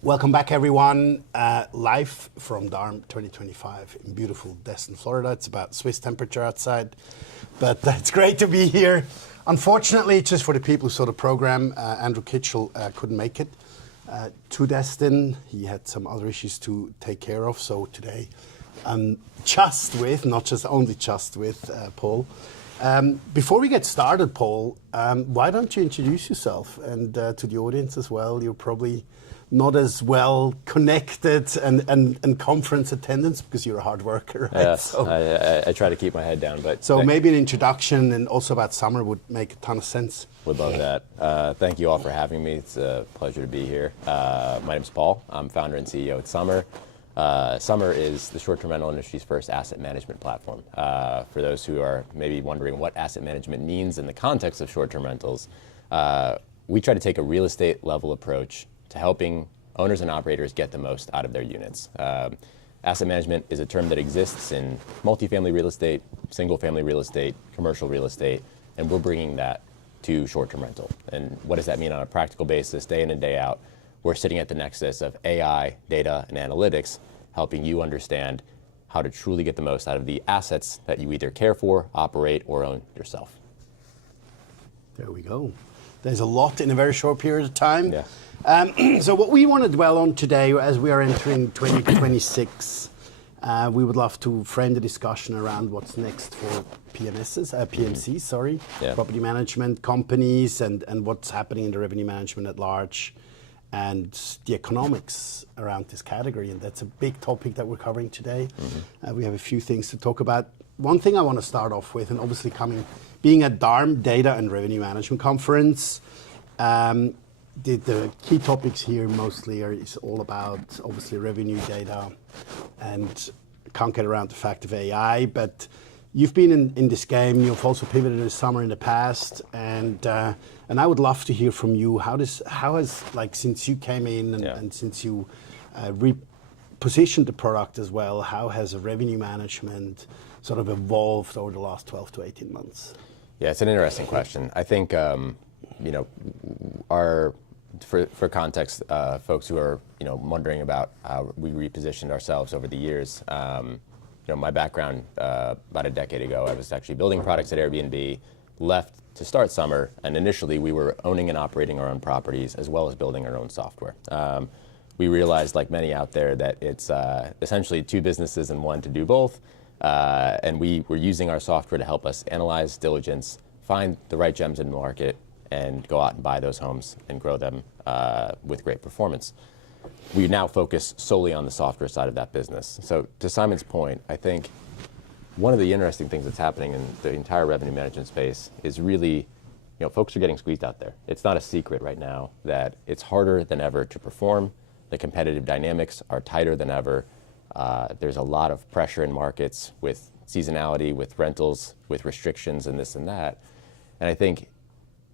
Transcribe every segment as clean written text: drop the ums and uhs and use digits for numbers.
Welcome back, everyone. Live from DARM 2025 in beautiful Destin, Florida. It's about Swiss temperature outside, but it's great to be here. Unfortunately, just for the people who saw the program, Andrew Kitchell couldn't make it to Destin. He had some other issues to take care of, so today I'm just with, not just only just with, Paul. Before we get started, Paul, why don't you introduce yourself and to the audience as well? You're probably not as well connected and conference attendance because you're a hard worker, right? Yes, so, I try to keep my head down. But so maybe an introduction and also about summer would make a ton of sense. Would love that. Thank you all for having me. It's a pleasure to be here. My name's Paul. I'm founder and CEO at Summer. Summer is the short-term rental industry's first asset management platform. For those who are maybe wondering what asset management means in the context of short-term rentals, we try to take a real estate level approach to helping owners and operators get the most out of their units. Asset management is a term that exists in multifamily real estate, single-family real estate, commercial real estate, and we're bringing that to short-term rental. And what does that mean on a practical basis, day in and day out? We're sitting at the nexus of AI, data, and analytics, helping you understand how to truly get the most out of the assets that you either care for, operate, or own yourself. There we go. There's a lot in a very short period of time. Yeah. So what we want to dwell on today, as we are entering 2026, we would love to frame the discussion around what's next for PMCs, sorry, property management companies, and what's happening in the revenue management at large, and the economics around this category. And that's a big topic that we're covering today. We have a few things to talk about. One thing I want to start off with, and obviously being a DARM Data and Revenue Management Conference, the key topics here mostly is all about obviously revenue data, and can't get around the fact of AI, but you've been in this game. You've also pivoted this summer in the past, and I would love to hear from you. How has like since you came in and since you repositioned the product as well, how has revenue management sort of evolved over the last 12 to 18 months? Yeah, it's an interesting question. I think for context, folks who are wondering about how we repositioned ourselves over the years. My background about a decade ago, I was actually building products at Airbnb, left to start Summer, and initially we were owning and operating our own properties as well as building our own software. We realized, like many out there, that it's essentially two businesses in one to do both, and we were using our software to help us analyze, diligence, find the right gems in the market, and go out and buy those homes and grow them with great performance. We now focus solely on the software side of that business. So to Simon's point, I think one of the interesting things that's happening in the entire revenue management space is really, folks are getting squeezed out there. It's not a secret right now that it's harder than ever to perform. The competitive dynamics are tighter than ever. There's a lot of pressure in markets with seasonality, with rentals, with restrictions and this and that. And I think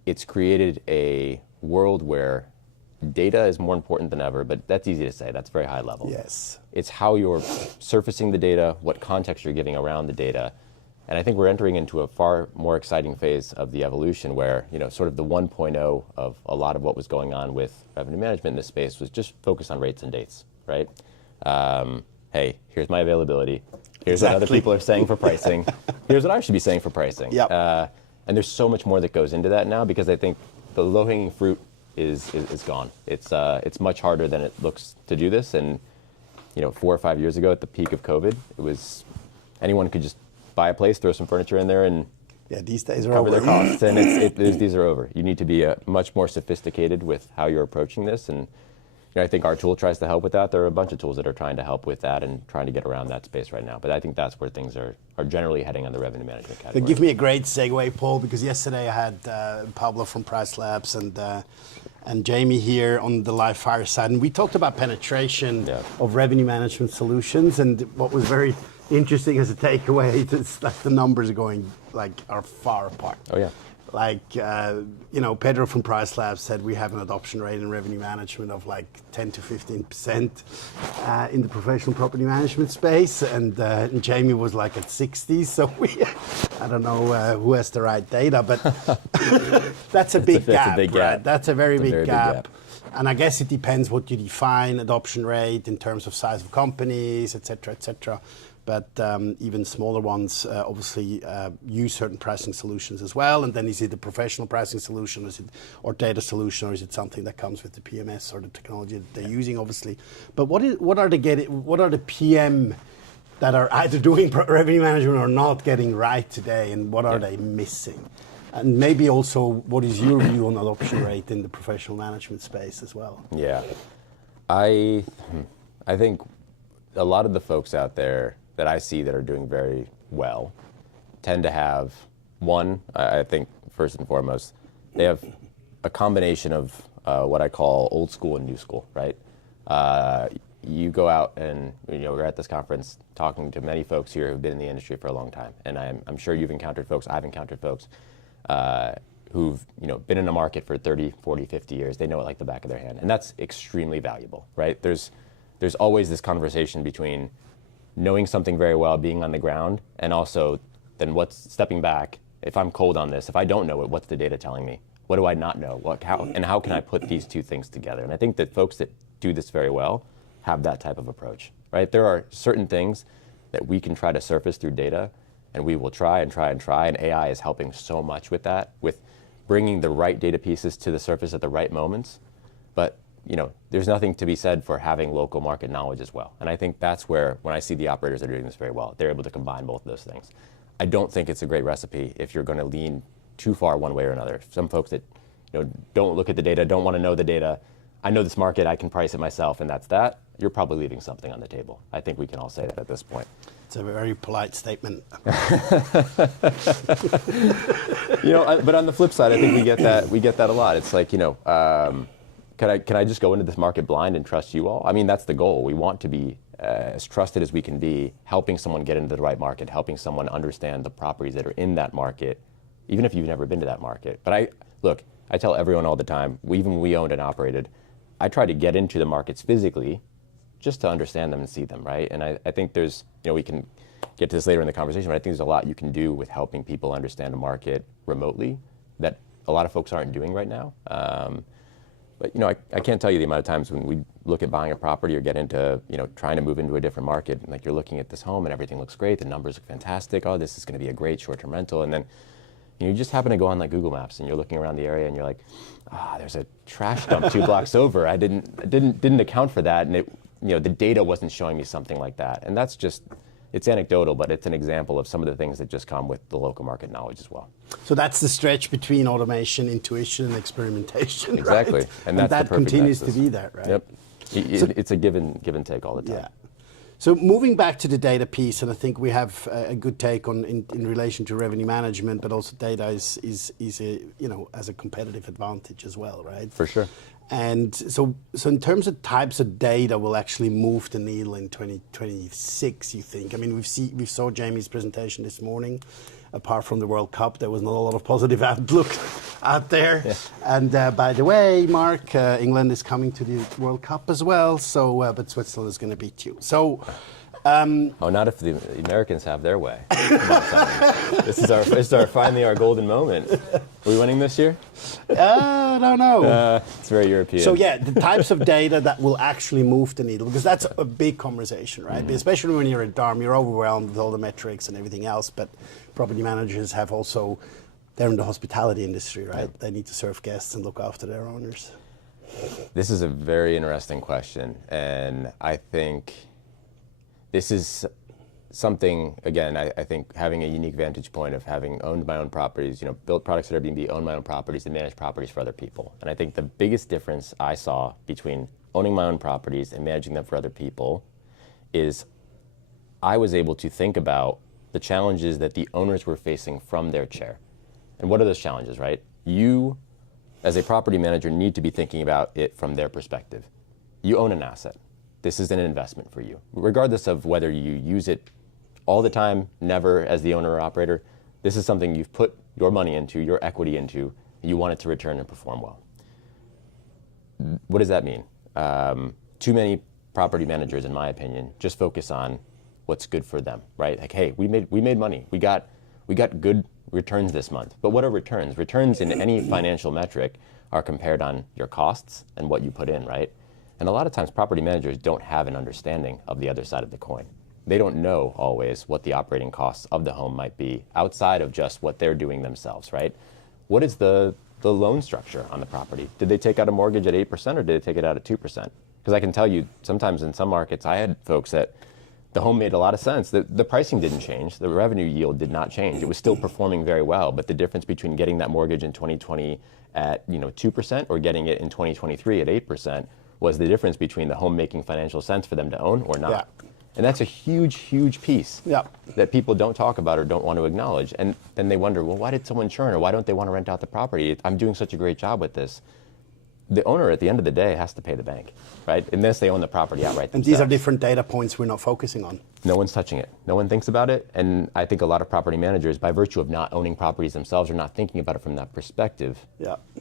it's created a world where data is more important than ever, but that's easy to say. That's very high level. Yes. It's how you're surfacing the data, what context you're giving around the data. And I think we're entering into a far more exciting phase of the evolution where, sort of the 1.0 of a lot of what was going on with revenue management in this space was just focused on rates and dates, right? Hey, here's my availability. Here's what other people are saying for pricing. Here's what I should be saying for pricing. Yep. And there's so much more that goes into that now because I think the low-hanging fruit is gone. It's much harder than it looks to do this. And 4 or 5 years ago, at the peak of COVID, it was anyone could just buy a place, throw some furniture in there, and these days are cover over. their costs. And these are over. You need to be much more sophisticated with how you're approaching this. And I think our tool tries to help with that. There are a bunch of tools that are trying to help with that and trying to get around that space right now. But I think that's where things are generally heading on the revenue management category. So give me a great segue, Paul, because yesterday I had Pablo from Price Labs and Jamie here on the live Fireside, and we talked about penetration of revenue management solutions. And what was very interesting as a takeaway is that the numbers are far apart. Oh yeah. Pedro from Price Labs said we have an adoption rate in revenue management of 10 to 15% in the professional property management space, and Jamie was at 60. So I don't know who has the right data, but that's a big gap, right? That's a very big gap. And I guess it depends what you define adoption rate in terms of size of companies, et cetera, et cetera. But even smaller ones obviously use certain pricing solutions as well. And then is it a professional pricing solution, or data solution, or is it something that comes with the PMS or the technology that they're using, obviously? But what are the PM that are either doing revenue management or not getting right today, and what are they missing? And maybe also, what is your view on adoption rate in the professional management space as well? Yeah, I think a lot of the folks out there that I see that are doing very well tend to have, one, I think first and foremost, they have a combination of what I call old school and new school, right? You go out and, we're at this conference talking to many folks here who've been in the industry for a long time. And I'm sure you've encountered folks, I've encountered folks who've been in a market for 30, 40, 50 years. They know it like the back of their hand. And that's extremely valuable, right? There's always this conversation between knowing something very well, being on the ground, and also then what's stepping back. If I'm cold on this, if I don't know it, what's the data telling me? What do I not know? How can I put these two things together? And I think that folks that do this very well have that type of approach, right? There are certain things that we can try to surface through data, and we will try and try and try, and AI is helping so much with that, with bringing the right data pieces to the surface at the right moments. But there's nothing to be said for having local market knowledge as well. And I think that's where, when I see the operators that are doing this very well, they're able to combine both of those things. I don't think it's a great recipe if you're going to lean too far one way or another. Some folks that don't look at the data, don't want to know the data. I know this market, I can price it myself, and that's that. You're probably leaving something on the table. I think we can all say that at this point. It's a very polite statement. But on the flip side, I think we get that a lot. It's like, can I just go into this market blind and trust you all? I mean, that's the goal. We want to be as trusted as we can be, helping someone get into the right market, helping someone understand the properties that are in that market, even if you've never been to that market. But I tell everyone all the time, even when we owned and operated, I try to get into the markets physically just to understand them and see them, right? And I think there's, we can get to this later in the conversation, but I think there's a lot you can do with helping people understand a market remotely that a lot of folks aren't doing right now. But I can't tell you the amount of times when we look at buying a property or get into trying to move into a different market, and like you're looking at this home and everything looks great, the numbers look fantastic. Oh, this is going to be a great short-term rental, and then you just happen to go on like Google Maps and you're looking around the area and you're like, there's a trash dump 2 blocks over. I didn't account for that, and the data wasn't showing me something like that. And that's just, it's anecdotal, but it's an example of some of the things that just come with the local market knowledge as well. So that's the stretch between automation, intuition, and experimentation. Exactly, right? and that's that the perfect continues nexus. to be that, right? Yep, it's a give and take all the time. Yeah. So moving back to the data piece, and I think we have a good take on in relation to revenue management, but also data is a, as a competitive advantage as well, right? For sure. And so in terms of types of data will actually move the needle in 2026, you think? I mean, we saw Jamie's presentation this morning. Apart from the World Cup, there was not a lot of positive outlook out there. Yeah. And by the way, Mark, England is coming to the World Cup as well. So, but Switzerland is going to beat you. So. Not if the Americans have their way. Come on, Simon. This is finally our golden moment. Are we winning this year? I don't know. It's very European. So yeah, the types of data that will actually move the needle, because that's a big conversation, right? Mm-hmm. Especially when you're at DARM, you're overwhelmed with all the metrics and everything else, but property managers have also, they're in the hospitality industry, right? Yeah. They need to serve guests and look after their owners. This is a very interesting question, and I think this is something, again, I think having a unique vantage point of having owned my own properties, built products at Airbnb, owned my own properties, and managed properties for other people. And I think the biggest difference I saw between owning my own properties and managing them for other people is I was able to think about the challenges that the owners were facing from their chair. And what are those challenges, right? You, as a property manager, need to be thinking about it from their perspective. You own an asset. This is an investment for you. Regardless of whether you use it all the time, never as the owner or operator, this is something you've put your money into, your equity into, and you want it to return and perform well. What does that mean? Too many property managers, in my opinion, just focus on what's good for them, right? Like, hey, we made money. We got good returns this month. But what are returns? Returns in any financial metric are compared on your costs and what you put in, right? And a lot of times property managers don't have an understanding of the other side of the coin. They don't know always what the operating costs of the home might be outside of just what they're doing themselves, right? What is the loan structure on the property? Did they take out a mortgage at 8% or did they take it out at 2%? Because I can tell you, sometimes in some markets, I had folks that the home made a lot of sense. The pricing didn't change. The revenue yield did not change. It was still performing very well. But the difference between getting that mortgage in 2020 at 2% or getting it in 2023 at 8% was the difference between the home making financial sense for them to own or not. Yeah. And that's a huge, huge piece that people don't talk about or don't want to acknowledge. And then they wonder, well, why did someone churn or why don't they want to rent out the property? I'm doing such a great job with this. The owner at the end of the day has to pay the bank, right? Unless they own the property outright themselves. And these are different data points we're not focusing on. No one's touching it. No one thinks about it. And I think a lot of property managers, by virtue of not owning properties themselves or not thinking about it from that perspective,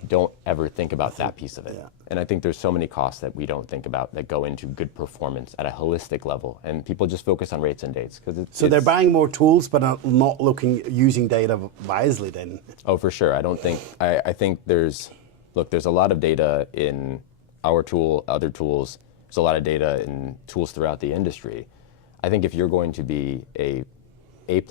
don't ever think about that piece of it. Yeah. And I think there's so many costs that we don't think about that go into good performance at a holistic level. And people just focus on rates and dates. So they're buying more tools, but not using data wisely then? Oh, for sure. I think there's a lot of data in our tool, other tools. There's a lot of data in tools throughout the industry. I think if you're going to be a A+,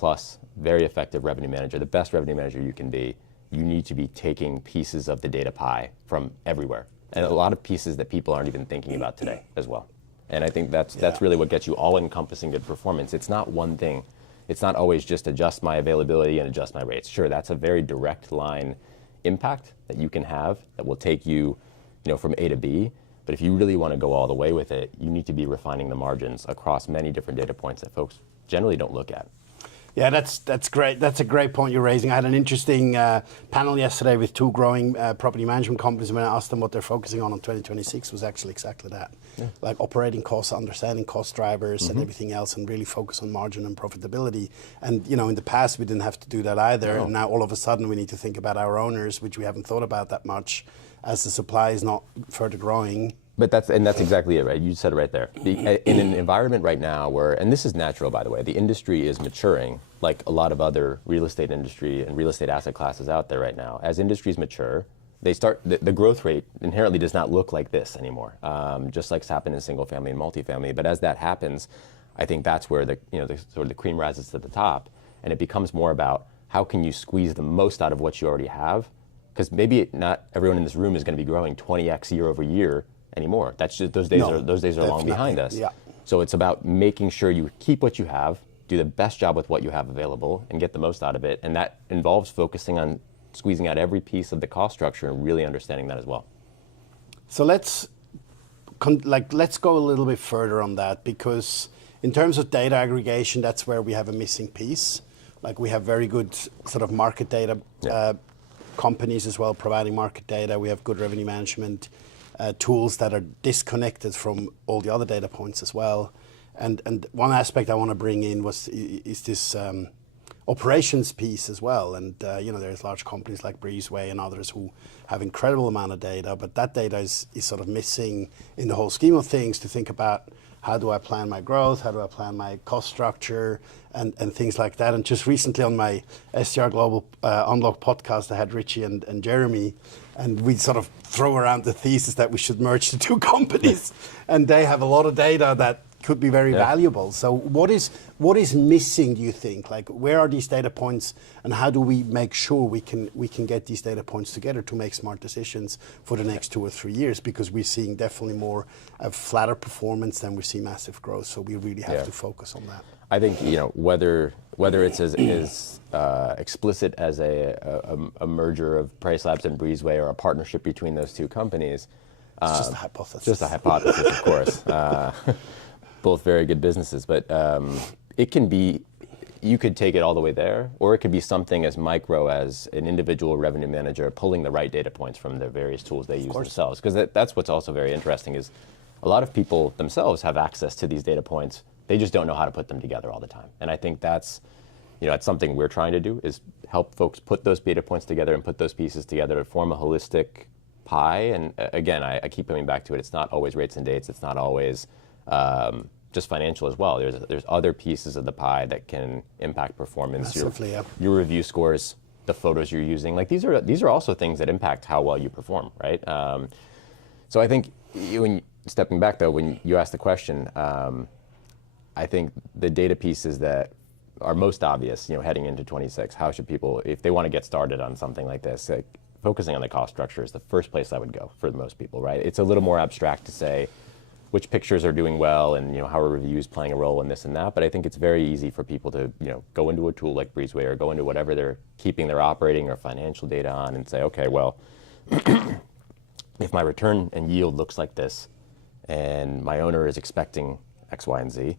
very effective revenue manager, the best revenue manager you can be, you need to be taking pieces of the data pie from everywhere. And a lot of pieces that people aren't even thinking about today as well. And I think that's really what gets you all-encompassing good performance. It's not one thing. It's not always just adjust my availability and adjust my rates. Sure, that's a very direct line impact that you can have that will take you, from A to B. But if you really want to go all the way with it, you need to be refining the margins across many different data points that folks generally don't look at. Yeah, that's great. That's a great point you're raising. I had an interesting panel yesterday with two growing property management companies. When I asked them what they're focusing on 2026 was actually exactly that. Yeah. Like operating costs, understanding cost drivers and everything else, and really focus on margin and profitability. And in the past we didn't have to do that either. No. And now all of a sudden we need to think about our owners, which we haven't thought about that much as the supply is not further growing. But that's exactly it, right? You said it right there. In an environment right now where, and this is natural, by the way, the industry is maturing like a lot of other real estate industry and real estate asset classes out there right now. As industries mature, the growth rate inherently does not look like this anymore, just like it's happened in single family and multifamily. But as that happens, I think that's where the cream rises to the top, and it becomes more about how can you squeeze the most out of what you already have, because maybe not everyone in this room is going to be growing 20x year over year anymore. That's just those days are long behind us. Yeah. So it's about making sure you keep what you have, do the best job with what you have available, and get the most out of it. And that involves focusing on squeezing out every piece of the cost structure and really understanding that as well. So let's go a little bit further on that, because in terms of data aggregation, that's where we have a missing piece. Like we have very good sort of market data companies as well, providing market data. We have good revenue management tools that are disconnected from all the other data points as well. And one aspect I want to bring in is this operations piece as well. And there's large companies like Breezeway and others who have incredible amount of data, but that data is sort of missing in the whole scheme of things to think about how do I plan my growth, how do I plan my cost structure, and things like that. And just recently on my STR Global Unlock podcast, I had Richie and Jeremy, and we sort of throw around the thesis that we should merge the two companies, and they have a lot of data that could be very valuable. So what is missing, do you think? Like, where are these data points, and how do we make sure we can get these data points together to make smart decisions for the next 2 or 3 years? Because we're seeing definitely more of flatter performance than we see massive growth. So we really have to focus on that. I think whether it's as explicit as a merger of Price Labs and Breezeway or a partnership between those two companies. It's just a hypothesis. Just a hypothesis, of course. Both very good businesses, but it can be, you could take it all the way there, or it could be something as micro as an individual revenue manager pulling the right data points from the various tools they use themselves. Because that's what's also very interesting is a lot of people themselves have access to these data points. They just don't know how to put them together all the time. And I think that's something we're trying to do, is help folks put those data points together and put those pieces together to form a holistic pie. And again, I keep coming back to it. It's not always rates and dates. It's not always just financial as well. There's other pieces of the pie that can impact performance. Massively, your review scores, the photos you're using. Like these are also things that impact how well you perform, right? So I think stepping back though, when you asked the question, I think the data pieces that are most obvious, heading into 26, how should people, if they want to get started on something like this, like focusing on the cost structure is the first place I would go for most people, right? It's a little more abstract to say which pictures are doing well and how are reviews playing a role in this and that, but I think it's very easy for people to go into a tool like Breezeway or go into whatever they're keeping their operating or financial data on and say, okay, well, if my return and yield looks like this and my owner is expecting X, Y, and Z,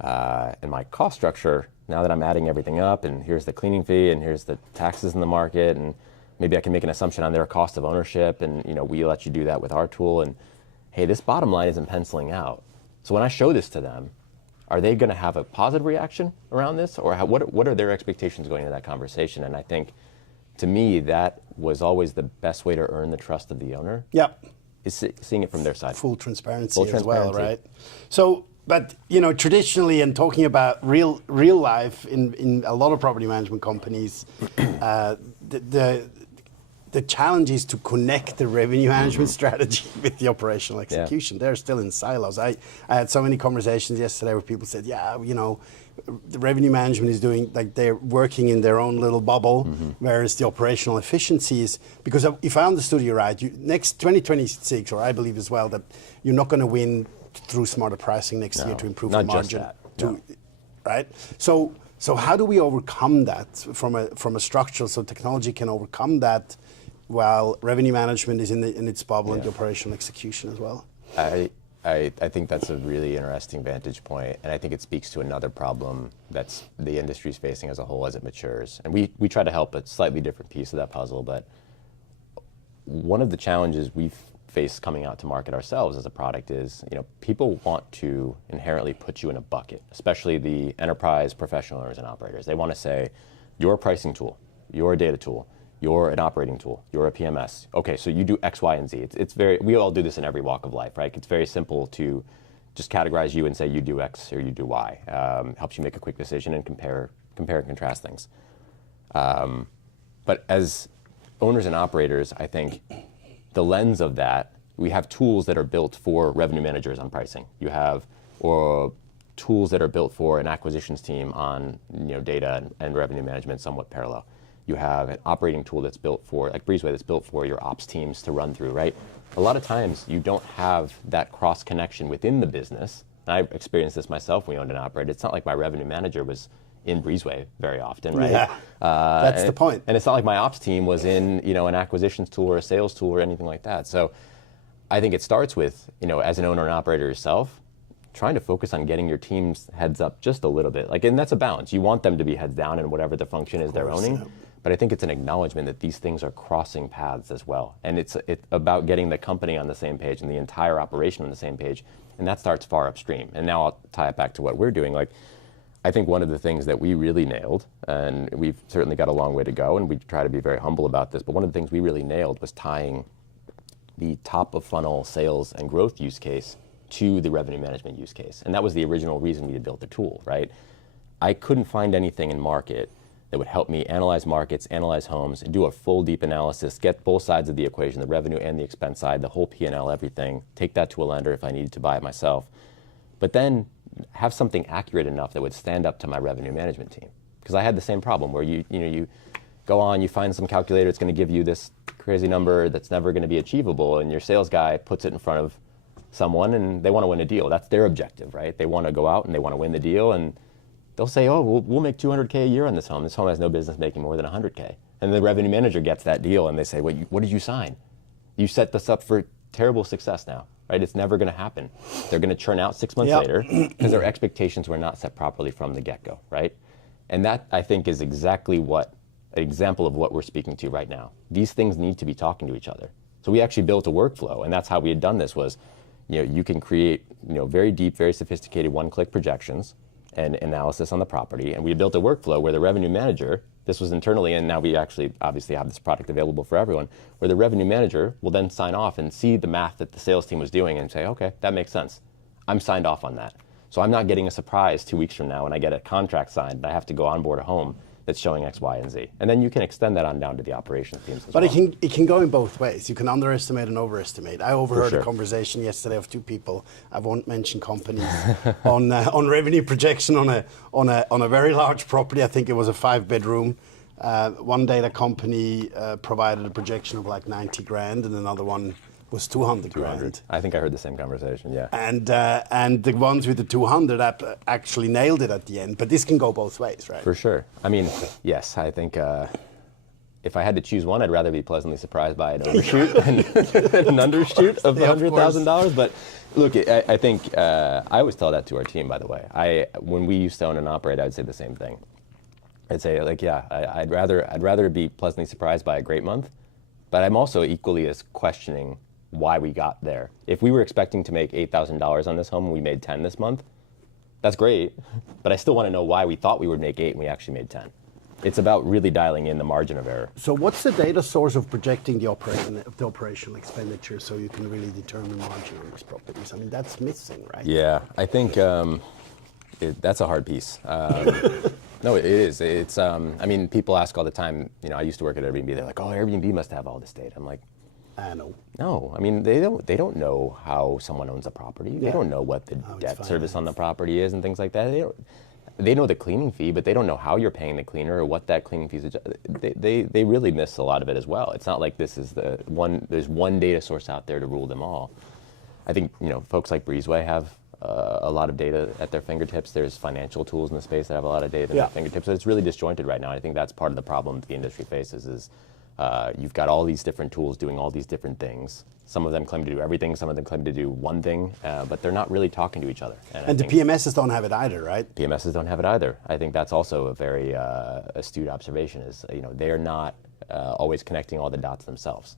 and my cost structure, now that I'm adding everything up and here's the cleaning fee and here's the taxes in the market, and maybe I can make an assumption on their cost of ownership, and we let you do that with our tool, and hey, this bottom line isn't penciling out. So when I show this to them, are they going to have a positive reaction around this, or what are their expectations going into that conversation? And I think, to me, that was always the best way to earn the trust of the owner. Yep. Is seeing it from their side. Full transparency as well, right? So, but traditionally, and talking about real life in a lot of property management companies, the challenge is to connect the revenue management strategy with the operational execution. They're still in silos. I had so many conversations yesterday where people said, the revenue management is doing, like, they're working in their own little bubble, whereas the operational efficiency is, because if I understood you right, next 2026, or I believe as well, that you're not going to win through smarter pricing next year to improve the margin. Right? So how do we overcome that from a structural, so technology can overcome that while revenue management is in its bubble and the operational execution as well? I think that's a really interesting vantage point, and I think it speaks to another problem that's the industry's facing as a whole as it matures. And we try to help a slightly different piece of that puzzle, but one of the challenges we've faced coming out to market ourselves as a product is, people want to inherently put you in a bucket, especially the enterprise professional owners and operators. They want to say, you're a pricing tool, you're a data tool, you're an operating tool, you're a PMS. Okay, so you do X, Y, and Z. We all do this in every walk of life, right? It's very simple to just categorize you and say you do X or you do Y. Helps you make a quick decision and compare and contrast things. But as owners and operators, I think the lens of that, we have tools that are built for revenue managers on pricing. You have tools that are built for an acquisitions team on data and revenue management, somewhat parallel. You have an operating tool that's built for, like Breezeway, that's built for your ops teams to run through, right? A lot of times you don't have that cross connection within the business. And I've experienced this myself when we owned and operated. It's not like my revenue manager was in Breezeway very often, right? Yeah, that's the point. And it's not like my ops team was in an acquisitions tool or a sales tool or anything like that. So I think it starts with, as an owner and operator yourself, trying to focus on getting your team's heads up just a little bit. And that's a balance. You want them to be heads down in whatever the function is they're owning. Yeah. But I think it's an acknowledgement that these things are crossing paths as well. And it's about getting the company on the same page and the entire operation on the same page. And that starts far upstream. And now I'll tie it back to what we're doing. Like, I think one of the things that we really nailed, and we've certainly got a long way to go, and we try to be very humble about this, but one of the things we really nailed was tying the top of funnel sales and growth use case to the revenue management use case. And that was the original reason we had built the tool, right? I couldn't find anything in market that would help me analyze markets, analyze homes, and do a full deep analysis, get both sides of the equation, the revenue and the expense side, the whole P&L, everything, take that to a lender if I needed to buy it myself, but then have something accurate enough that would stand up to my revenue management team. Because I had the same problem where you go on, you find some calculator, it's going to give you this crazy number that's never going to be achievable, and your sales guy puts it in front of someone and they want to win a deal. That's their objective, right? They want to go out and they want to win the deal, and they'll say, oh, we'll make $200K a year on this home. This home has no business making more than $100K. And the revenue manager gets that deal and they say, what did you sign? You set this up for terrible success now, right? It's never going to happen. They're going to churn out 6 months later because their expectations were not set properly from the get-go, right? And that, I think, is exactly an example of what we're speaking to right now. These things need to be talking to each other. So we actually built a workflow, and that's how we had done this was, you can create, very deep, very sophisticated one-click projections and analysis on the property. And we built a workflow where the revenue manager, this was internally, and now we actually obviously have this product available for everyone, where the revenue manager will then sign off and see the math that the sales team was doing and say, okay, that makes sense. I'm signed off on that. So I'm not getting a surprise 2 weeks from now when I get a contract signed and I have to go onboard a home that's showing X, Y, and Z. And then you can extend that on down to the operations teams as But well. it can go in both ways. You can underestimate and overestimate. I overheard sure. a conversation yesterday of two people. I won't mention companies on revenue projection on a very large property. I think it was a 5-bedroom. One data company provided a projection of like 90 grand, and another one was 200 grand. I think I heard the same conversation, yeah. And the ones with the 200 actually nailed it at the end. But this can go both ways, right? For sure. I mean, yes, I think if I had to choose one, I'd rather be pleasantly surprised by an overshoot than an undershoot of $100,000. But look, I think I always tell that to our team, by the way. When we used to own and operate, I'd say the same thing. I'd say, like, yeah, I'd rather be pleasantly surprised by a great month, but I'm also equally as questioning why we got there. If we were expecting to make $8,000 on this home and we made 10 this month, that's great, but I still want to know why we thought we would make 8 and we actually made 10. It's about really dialing in the margin of error. So what's the data source of projecting the operational expenditure so you can really determine margin on these properties? I mean, that's missing, right? Yeah, I think that's a hard piece. No, it is. It's. I mean, people ask all the time. You know, I used to work at Airbnb. They're like, "Oh, Airbnb must have all this data." I'm like, No. no. I mean, they don't know how someone owns a property. Yeah. They don't know what the How it's debt service on the financed. property is and things like that. They know the cleaning fee, but they don't know how you're paying the cleaner or what that cleaning fee is. They really miss a lot of it as well. It's not like this is there's one data source out there to rule them all. I think, you know, folks like Breezeway have a lot of data at their fingertips. There's financial tools in the space that have a lot of data at their fingertips. So it's really disjointed right now. I think that's part of the problem the industry faces is you've got all these different tools doing all these different things. Some of them claim to do everything, some of them claim to do one thing, but they're not really talking to each other. And the PMSs don't have it either, right? PMSs don't have it either. I think that's also a very astute observation is, you know, they're not always connecting all the dots themselves.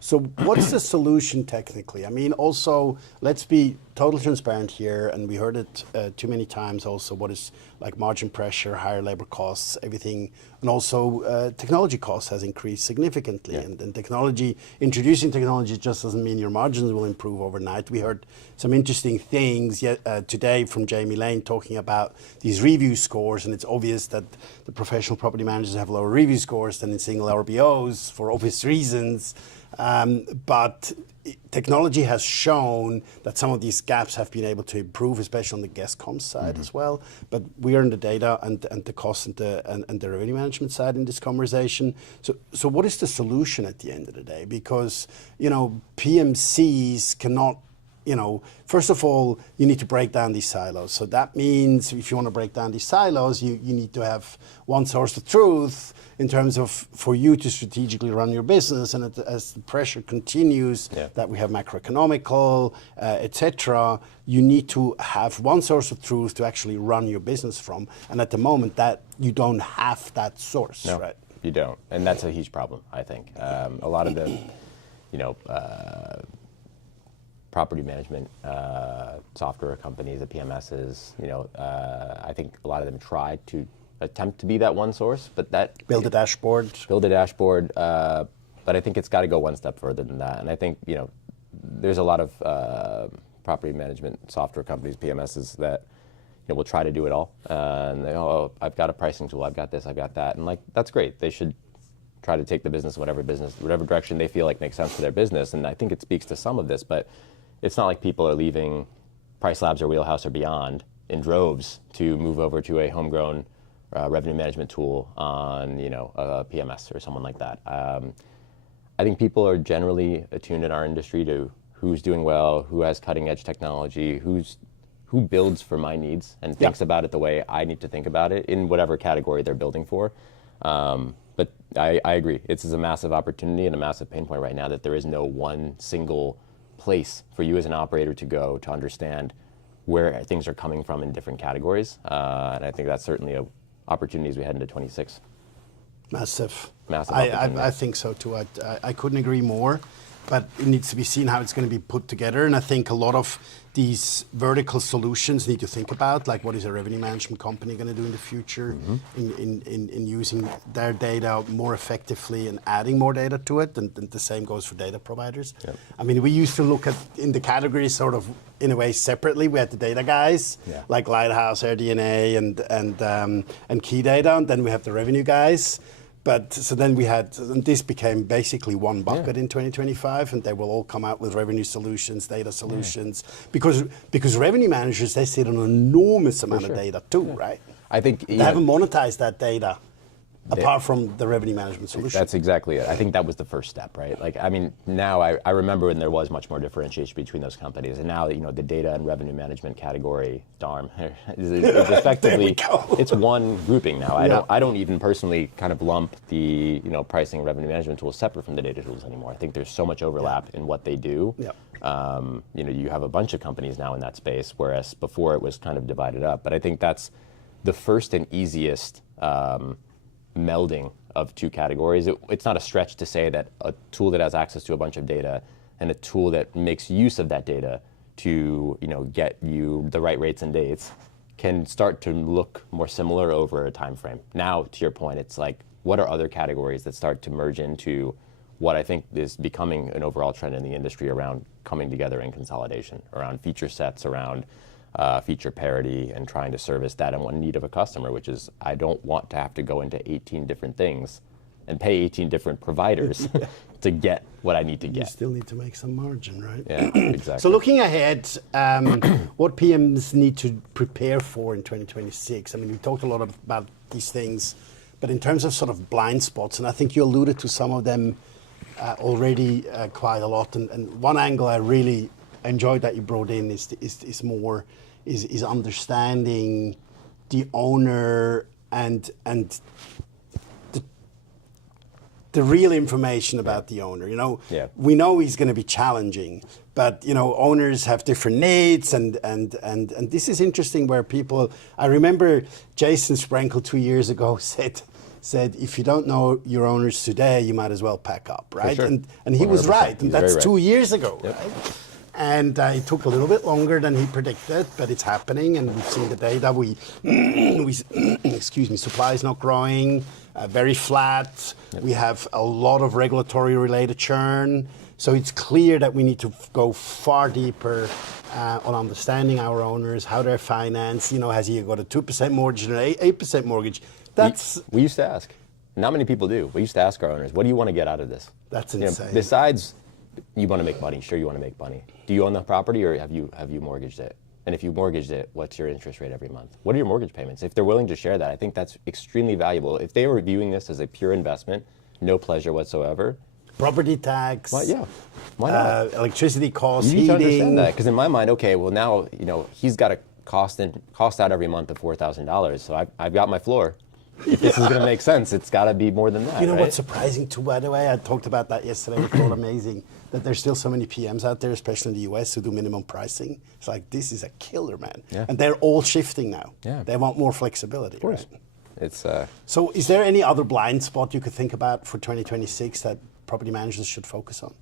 So what's the solution technically? I mean, also, let's be totally transparent here, and we heard it too many times also, what is like margin pressure, higher labor costs, everything, and also technology costs has increased significantly. Yeah. And introducing technology just doesn't mean your margins will improve overnight. We heard some interesting things today from Jamie Lane talking about these review scores, and it's obvious that the professional property managers have lower review scores than in single RBOs for obvious reasons. But technology has shown that some of these gaps have been able to improve, especially on the guest comms side as well. But we are in the data and the cost and the revenue management side in this conversation. So what is the solution at the end of the day? Because, you know, PMCs cannot, you know, first of all, you need to break down these silos. So that means if you want to break down these silos, you need to have one source of truth in terms of for you to strategically run your business. And as the pressure continues, that we have macroeconomical, etc., you need to have one source of truth to actually run your business from. And at the moment, that you don't have that source, No, right? you don't. And that's a huge problem, I think. A lot of the, you know, property management software companies, the PMSs, you know, I think a lot of them try to attempt to be that one source, but that Build a dashboard. But I think it's got to go one step further than that. And I think, you know, there's a lot of property management software companies, PMSs, that, you know, will try to do it all. And they, oh, I've got a pricing tool, I've got this, I've got that, and like that's great. They should try to take the business, whatever direction they feel like makes sense for their business. And I think it speaks to some of this, but it's not like people are leaving Price Labs or Wheelhouse or beyond in droves to move over to a homegrown revenue management tool on, you know, a PMS or someone like that. I think people are generally attuned in our industry to who's doing well, who has cutting edge technology, who builds for my needs and thinks about it the way I need to think about it in whatever category they're building for. But I agree, it's a massive opportunity and a massive pain point right now that there is no one single place for you as an operator to go to understand where things are coming from in different categories. And I think that's certainly an opportunity as we head into 26. Massive. Massive I think so too. I couldn't agree more. but it needs to be seen how it's going to be put together. And I think a lot of these vertical solutions need to think about, like, what is a revenue management company going to do in the future in using their data more effectively and adding more data to it, and the same goes for data providers. Yep. I mean, we used to look at in the categories sort of in a way separately. We had the data guys, like Lighthouse, AirDNA, and Key Data, and then we have the revenue guys. But so then we had, and this became basically one bucket in 2025, and they will all come out with revenue solutions, data solutions, because revenue managers, they sit on an enormous amount of data too, right? I think they haven't monetized that data apart from the revenue management solution. That's exactly it. I think that was the first step, right? Like, I mean, now I remember when there was much more differentiation between those companies, and now, you know, the data and revenue management category, DARM, is effectively, it's one grouping now. I don't even personally kind of lump the, you know, pricing and revenue management tools separate from the data tools anymore. I think there's so much overlap in what they do. You know, you have a bunch of companies now in that space, whereas before it was kind of divided up. But I think that's the first and easiest melding of two categories. It's not a stretch to say that a tool that has access to a bunch of data and a tool that makes use of that data to, you know, get you the right rates and dates can start to look more similar over a time frame. Now, to your point, it's like, what are other categories that start to merge into what I think is becoming an overall trend in the industry around coming together in consolidation, around feature sets, around feature parity, and trying to service that and one need of a customer, which is, I don't want to have to go into 18 different things and pay 18 different providers to get what I need to get. You still need to make some margin, right? Yeah, exactly. So looking ahead, what PMs need to prepare for in 2026? I mean, we talked a lot about these things, but in terms of sort of blind spots, and I think you alluded to some of them already quite a lot, and one angle I really enjoyed that you brought in is understanding the owner and the real information about the owner. You know, we know he's going to be challenging, but, you know, owners have different needs, and this is interesting where people. I remember Jason Sprenkle 2 years ago said, if you don't know your owners today, you might as well pack up, right? Sure. And he was right, and that's 2 years ago, right? And it took a little bit longer than he predicted, but it's happening, and we've seen the data. We excuse me, supply is not growing, very flat. We have a lot of regulatory-related churn. So it's clear that we need to go far deeper on understanding our owners, how they're financed. You know, has he got a 2% mortgage or an 8% mortgage? We used to ask. Not many people do. We used to ask our owners, what do you want to get out of this? That's insane. You know, besides, you want to make money. Sure, you want to make money. Do you own the property, or have you mortgaged it? And if you mortgaged it, what's your interest rate every month? What are your mortgage payments? If they're willing to share that, I think that's extremely valuable. If they are viewing this as a pure investment, no pleasure whatsoever. Property tax. Well, yeah. Why not? Electricity costs, you need heating. to understand that, because in my mind, okay, well now, you know, he's got a cost out every month of $4,000. So I've got my floor. If this is going to make sense, it's got to be more than that. You know, right? What's surprising too, by the way, I talked about that yesterday. It was amazing that there's still so many PMs out there, especially in the US, who do minimum pricing. It's like, this is a killer, man. Yeah. And they're all shifting now. Yeah. They want more flexibility. Of course. Right? It's. So is there any other blind spot you could think about for 2026 that property managers should focus on?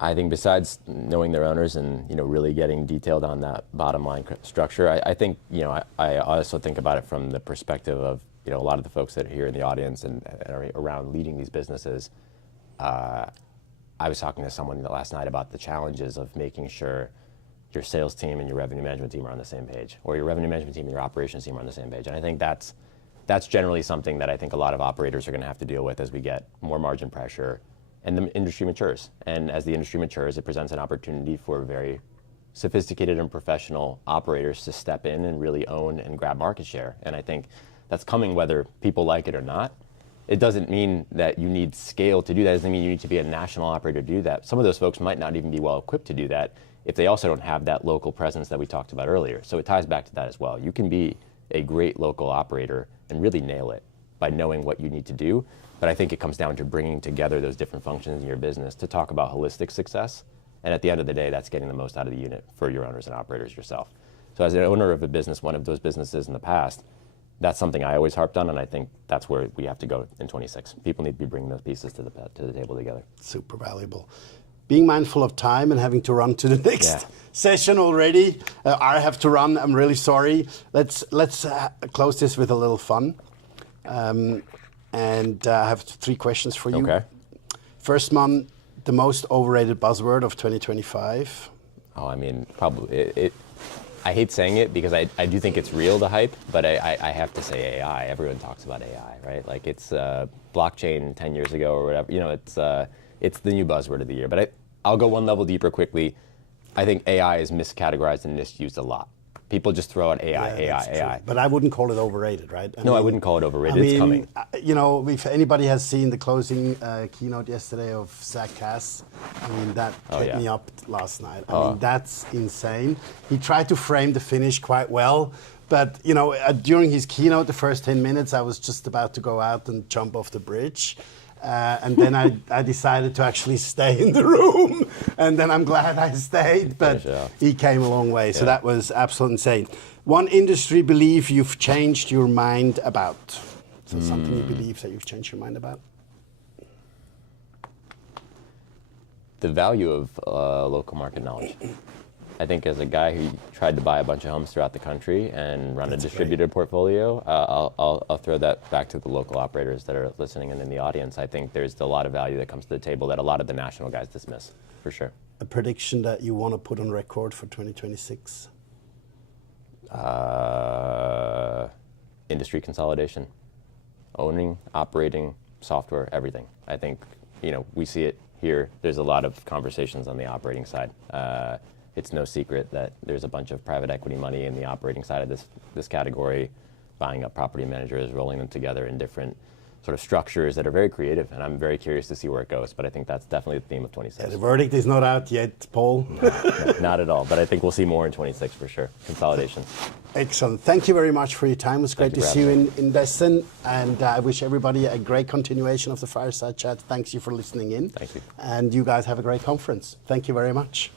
I think besides knowing their owners and, you know, really getting detailed on that bottom line structure, I think, you know, I also think about it from the perspective of, you know, a lot of the folks that are here in the audience and are around leading these businesses. I was talking to someone last night about the challenges of making sure your sales team and your revenue management team are on the same page, or your revenue management team and your operations team are on the same page. And I think that's generally something that I think a lot of operators are going to have to deal with as we get more margin pressure and the industry matures. And as the industry matures, it presents an opportunity for very sophisticated and professional operators to step in and really own and grab market share. And I think that's coming whether people like it or not. It doesn't mean that you need scale to do that. It doesn't mean you need to be a national operator to do that. Some of those folks might not even be well equipped to do that if they also don't have that local presence that we talked about earlier. So it ties back to that as well. You can be a great local operator and really nail it by knowing what you need to do. But I think it comes down to bringing together those different functions in your business to talk about holistic success. And at the end of the day, that's getting the most out of the unit for your owners and operators yourself. So as an owner of a business, one of those businesses in the past, that's something I always harped on, and I think that's where we have to go in 26. People need to be bringing those pieces to the table together. Super valuable. Being mindful of time and having to run to the next session already. I have to run. I'm really sorry. Let's close this with a little fun. And I have 3 questions for you. Okay. First one, the most overrated buzzword of 2025. Oh, I mean, probably I hate saying it because I do think it's real, the hype, but I have to say AI. Everyone talks about AI, right? Like it's blockchain 10 years ago or whatever. You know, it's the new buzzword of the year. But I'll go one level deeper quickly. I think AI is miscategorized and misused a lot. People just throw out AI. But I wouldn't call it overrated, right? I wouldn't call it overrated. It's coming. You know, if anybody has seen the closing keynote yesterday of Zach Cass, I mean, that kept me up last night. I mean, that's insane. He tried to frame the finish quite well. But, you know, during his keynote, the first 10 minutes, I was just about to go out and jump off the bridge. And then I decided to actually stay in the room. And then I'm glad I stayed. But he came a long way. So that was absolutely insane. One industry belief you've changed your mind about. So something you believe that you've changed your mind about? The value of local market knowledge. I think as a guy who tried to buy a bunch of homes throughout the country and run a distributed portfolio, I'll throw that back to the local operators that are listening and in the audience. I think there's a lot of value that comes to the table that a lot of the national guys dismiss, for sure. A prediction that you want to put on record for 2026? Industry consolidation. Owning, operating, software, everything. I think, you know, we see it here. There's a lot of conversations on the operating side. It's no secret that there's a bunch of private equity money in the operating side of this category, buying up property managers, rolling them together in different sort of structures that are very creative, and I'm very curious to see where it goes, but I think that's definitely the theme of 26. The verdict is not out yet, Paul. No, not at all, but I think we'll see more in 26 for sure. Consolidation. Excellent. Thank you very much for your time. It was great to see you in Destin, and I wish everybody a great continuation of the Fireside Chat. Thanks you for listening in. Thank you. And you guys have a great conference. Thank you very much.